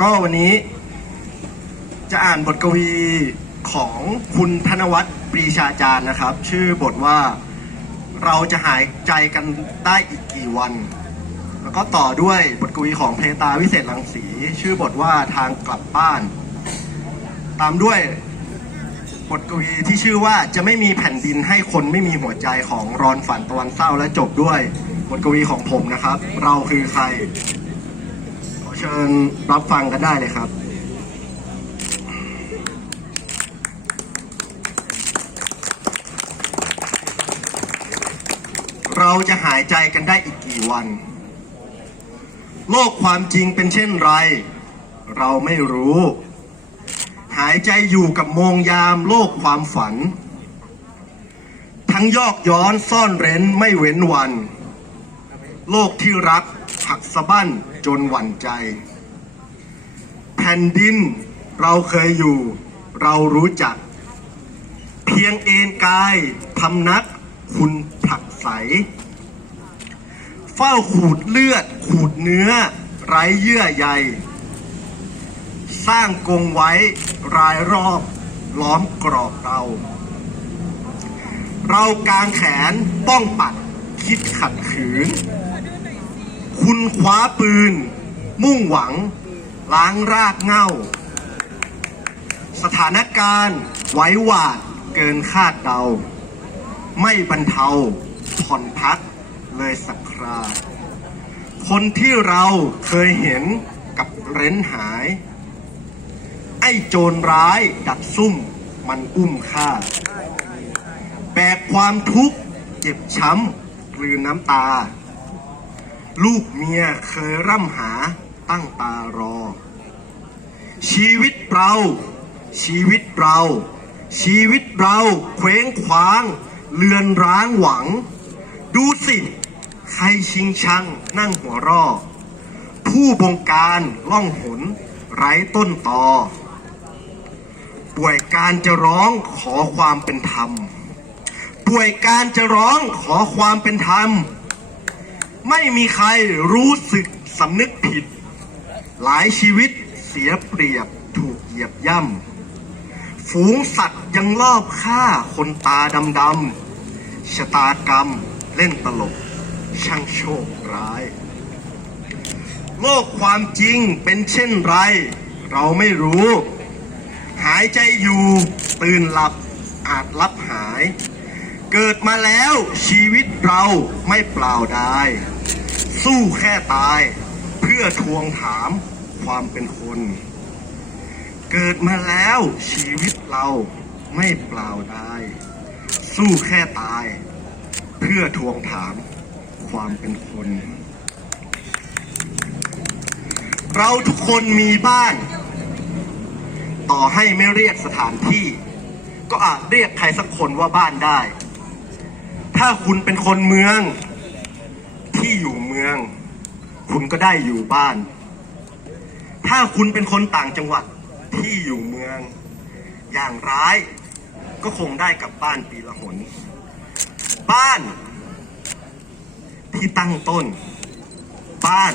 ก็วันนี้จะอ่านบทกวีของคุณธนวัฒน์ปรีชาจารย์นะครับ ชื่อบทว่าเราจะหายใจกันได้อีกกี่วัน แล้วก็ต่อด้วยบทกวีของเพตาวิเศษลังสี ชื่อบทว่าทางกลับบ้าน ตามด้วยบทกวีที่ชื่อว่าจะไม่มีแผ่นดินให้คนไม่มีหัวใจของรอนฝันตะวันเศร้าและจบด้วย บทกวีของผมนะครับ เราคือใคร ชิญรับฟังกันได้เลยครับเราจะหายใจกันได้อีกกี่วัน โลกความจริงเป็นเช่นไร เราไม่รู้ หายใจอยู่กับมงยามโลกความฝัน ทั้งยอกย้อนซ่อนเร้นไม่เว้นวัน โลกที่รักหักสะบั้น จนหวั่นใจ แผ่นดินเราเคยอยู่ เรารู้จัก เพียงเอนกายพำนัก คุณผักใส เฝ้าขูดเลือด ขูดเนื้อ ไร้เยื่อใย สร้างกรงไว้รายรอบล้อมกรอบเรา เรากางแขนป้องปัดคิดขัดขืน คุณคว้าปืน มุ่งหวัง ล้างรากเง้าสถานการณ์ไว้หวาดเกินคาดเดา ไม่บรรเทาผ่อนพักเลยสักครา คนที่เราเคยเห็นกับเร้นหาย ไอ้โจรร้ายดักซุ่มมันอุ้มฆ่า แบกความทุกข์เจ็บช้ำกลืนน้ำตา ลูกเมียเคยร่ำหาตั้งตารอ ชีวิตเรา ชีวิตเรา ชีวิตเราเคว้งคว้าง เลือนร้างหวัง ดูสิ ใครชิงชังนั่งหัวรอ ผู้บงการล่องหน ไร้ต้นตอ ป่วยการจะร้องขอความเป็นธรรม ป่วยการจะร้องขอความเป็นธรรม ไม่มีใครรู้สึกสำนึกผิด หลายชีวิตเสียเปรียบถูกเหยียบย่ำ ฝูงสัตว์ยังลอบฆ่าคนตาดำๆชะตากรรมเล่นตลก ช่างโชคร้าย โลกความจริงเป็นเช่นไร เราไม่รู้ หายใจอยู่ตื่นหลับอาจลับหาย เกิดมาแล้วชีวิตเราไม่เปล่าไดาย สู้แค่ตาย เพื่อทวงถามความเป็นคน เกิดมาแล้วชีวิตเราไม่เปล่าไดายสู้แค่ตาย เพื่อทวงถามความเป็นคน เราทุกคนมีบ้าน ต่อให้ไม่เรียกสถานที่ ก็อาจเรียกใครสักคนว่าบ้านได้ ถ้าคุณเป็นคนเมือง มือง คุณก็ได้อยู่บ้าน ถ้าคุณเป็นคนต่างจังหวัดที่อยู่เมือง อย่างร้ายก็คงได้กลับบ้านปีละหน บ้านที่ตั้งต้น บ้าน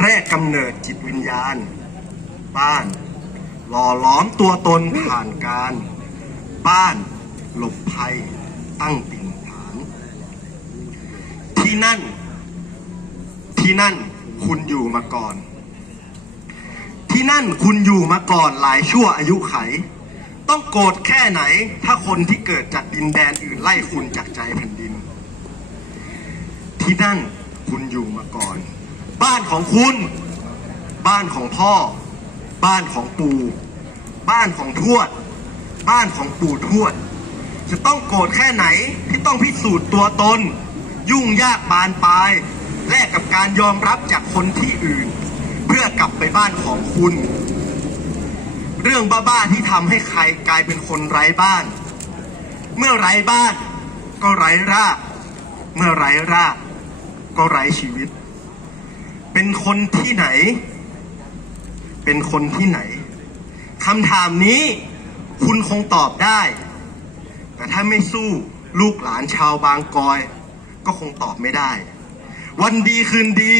แรกกำเนิดจิตวิญญาณ บ้าน หล่อหลอมตัวตนผ่านการ บ้านหลบภัยตั้งติ่งฐาน ที่นั่น ที่นั่นคุณอยู่มาก่อน ที่นั่นคุณอยู่มาก่อนหลายชั่วอายุไข ต้องโกรธแค่ไหน ถ้าคนที่เกิดจากดินแดนอื่นไล่คุณจากใจแผ่นดิน ที่นั่นคุณอยู่มาก่อน บ้านของคุณ บ้านของพ่อ บ้านของปู่ บ้านของทวด บ้านของปู่ทวด จะต้องโกรธแค่ไหนที่ต้องพิสูจน์ตัวตน ยุ่งยากบานปลาย แลกกับการยอมรับจากคนที่อื่น เพื่อกลับไปบ้านของคุณ เรื่องบ้าๆที่ทำให้ใครกลายเป็นคนไร้บ้าน เมื่อไร้บ้าน ก็ไร้ราก เมื่อไร้ราก ก็ไร้ชีวิต เป็นคนที่ไหน เป็นคนที่ไหนคำถามนี้คุณคงตอบได้ แต่ถ้าไม่สู้ลูกหลานชาวบางกอย ก็คงตอบไม่ได้ วันดีคืนดี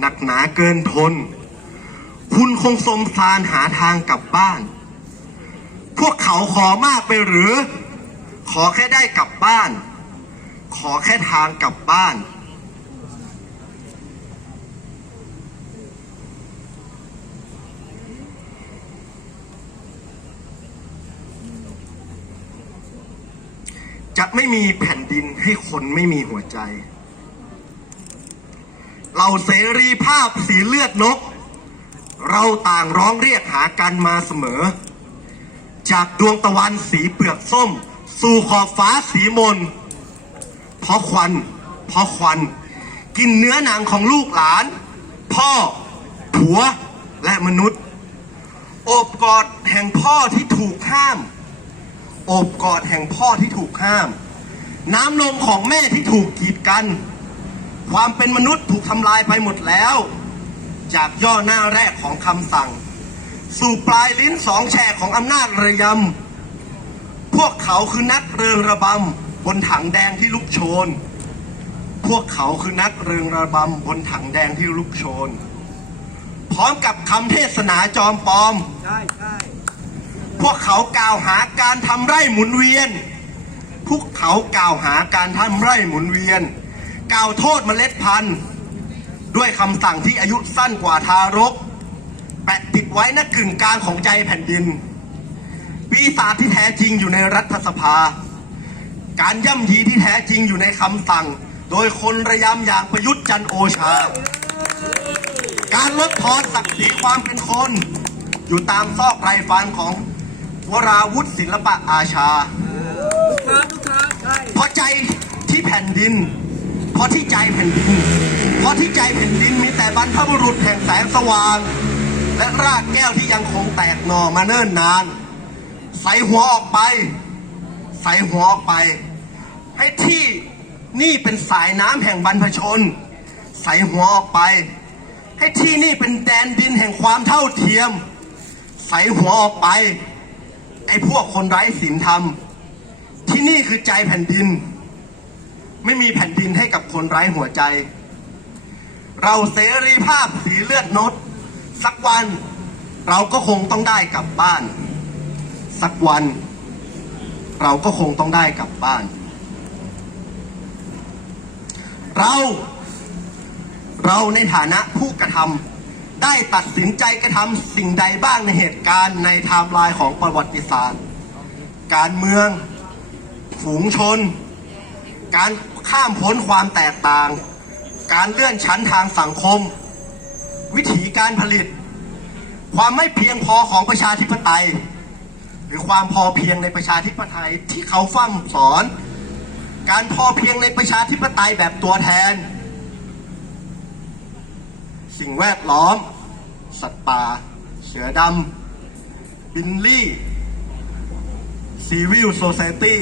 หนักหนาเกินทน คุณคงสมสารหาทางกลับบ้าน พวกเขาขอมากไปหรือ ขอแค่ได้กลับบ้าน ขอแค่ทางกลับบ้านจะไม่มีแผ่นดินให้คนไม่มีหัวใจ เราเสรีภาพสีเลือดนก เราต่างร้องเรียกหากันมาเสมอ จากดวงตะวันสีเปลือกส้ม สู่ขอบฟ้าสีมนเพราะควันเพราะควัน กินเนื้อหนังของลูกหลาน พ่อ ผัวและมนุษย์ โอบกอดแห่งพ่อที่ถูกห้าม โอบกอดแห่งพ่อที่ถูกห้าม น้ำนมของแม่ที่ถูกกีดกัน ความเป็นมนุษย์ถูกทำลายไปหมดแล้ว จากย่อหน้าแรกของคำสั่ง สู่ปลายลิ้นสองแฉกของอำนาจระยำพวกเขาคือนักเริงระบำบนถังแดงที่ลุกโชน พวกเขาคือนักเริงระบำบนถังแดงที่ลุกโชน พร้อมกับคำเทศนาจอมปลอมใช่ใช่พวกเขากล่าวหาการทำไร่หมุนเวียน พวกเขากล่าวหาการทำไร่หมุนเวียน กล่าวโทษเมล็ดพันธุ์ ด้วยคำสั่งที่อายุสั้นกว่าทารก แปะติดไว้ณกึ่งกลางของใจแผ่นดินปีศาจที่แท้จริงอยู่ในรัฐสภา การย่ำยีที่แท้จริงอยู่ในคำสั่ง โดยคนระยำอย่างประยุทธ์จันทร์โอชา การลดทอนศักดิ์ศรีความเป็นคน อยู่ตามซอกไรฟันของวราวุธศิลปะอาชาทุกครั้งทุกครั้งใช่เพราะใจที่แผ่นดิน เพราะที่ใจแผ่นดิน เพราะที่ใจแผ่นดินมีแต่บรรพบุรุษแห่งแสงสว่าง และรากแก้วที่ยังคงแตกหน่อมาเนิ่นนาน ใส่หัวออกไป ใส่หัวออกไป ให้ที่นี่เป็นสายน้ำแห่งบรรพชน ใส่หัวออกไป ให้ที่นี่เป็นแดนดินแห่งความเท่าเทียม ใส่หัวออกไป ไอ้พวกคนไร้ศีลธรรม ที่นี่คือใจแผ่นดิน ไม่มีแผ่นดินให้กับคนไร้หัวใจ เราเสรีภาพสีเลือดนด สักวันเราก็คงต้องได้กลับบ้าน สักวัน เราก็คงต้องได้กลับบ้าน เรา เราในฐานะผู้กระทำได้ตัดสินใจกระทำสิ่งใดบ้างในเหตุการณ์ในไทม์ไลน์ของประวัติศาสตร์ การเมือง ฝูงชน การ ข้ามพ้นความแตกต่าง การเลื่อนชั้นทางสังคม วิถีการผลิต ความไม่เพียงพอของประชาธิปไตย หรือความพอเพียงในประชาธิปไตยที่เขาฟั่มสอน การพอเพียงในประชาธิปไตยแบบตัวแทน สิ่งแวดล้อม สัตว์ป่า เสือดำบินลี่ซีวิลโซเซตี้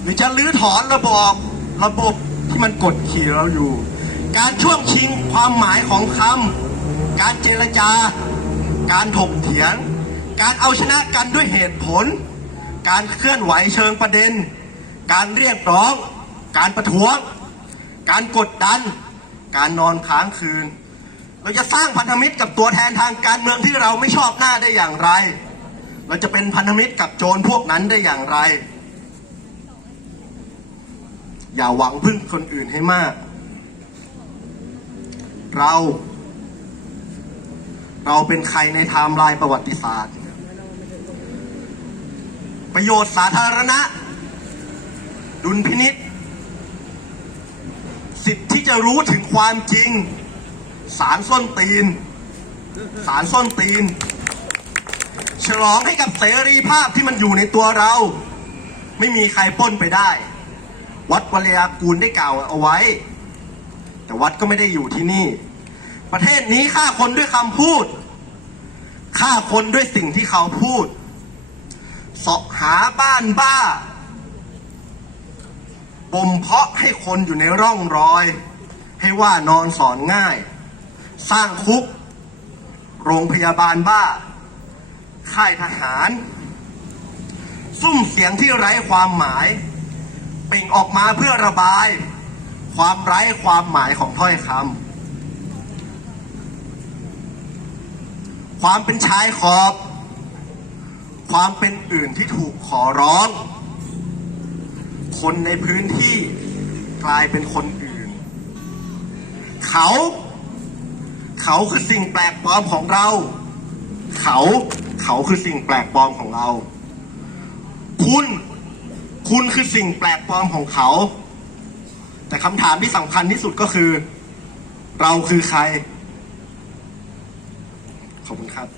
หรือจะลื้อถอนระบบ ระบบที่มันกดขี่เราอยู่ การช่วงชิงความหมายของคำการเจรจา การถกเถียง การเอาชนะกันด้วยเหตุผล การเคลื่อนไหวเชิงประเด็น การเรียกร้อง การประท้วง การกดดัน การนอนค้างคืน เราจะสร้างพันธมิตรกับตัวแทนทางการเมืองที่เราไม่ชอบหน้าได้อย่างไร เราจะเป็นพันธมิตรกับโจรพวกนั้นได้อย่างไร อย่าหวังพึ่งคนอื่นให้มาก เรา เราเป็นใครในไทม์ไลน์ประวัติศาสตร์ ประโยชน์สาธารณะ ดุลพินิษสิทธิ์ที่จะรู้ถึงความจริง สารส้นตีน สารส้นตีน ฉลองให้กับเสรีภาพที่มันอยู่ในตัวเรา ไม่มีใครป้นไปได้ วัดวรยากูลได้กล่าวเอาไว้ แต่วัดก็ไม่ได้อยู่ที่นี่ ประเทศนี้ฆ่าคนด้วยคำพูดฆ่าคนด้วยสิ่งที่เขาพูดเสาะหาบ้านบ้าบ่มเพาะให้คนอยู่ในร่องรอย ให้ว่านอนสอนง่าย สร้างคุก โรงพยาบาลบ้า ค่ายทหาร ซุ่มเสียงที่ไร้ความหมาย เปล่งออกมาเพื่อระบาย ความไร้ความหมายของถ้อยคำความเป็นชายขอบ ความเป็นอื่นที่ถูกขอร้อง คนในพื้นที่กลายเป็นคนอื่น เขา เขาคือสิ่งแปลกปลอมของเรา เขา เขาคือสิ่งแปลกปลอมของเรา คุณ คุณคือสิ่งแปลกปลอมของเขา แต่คำถามที่สำคัญที่สุดก็คือ เราคือใคร ขอบคุณครับ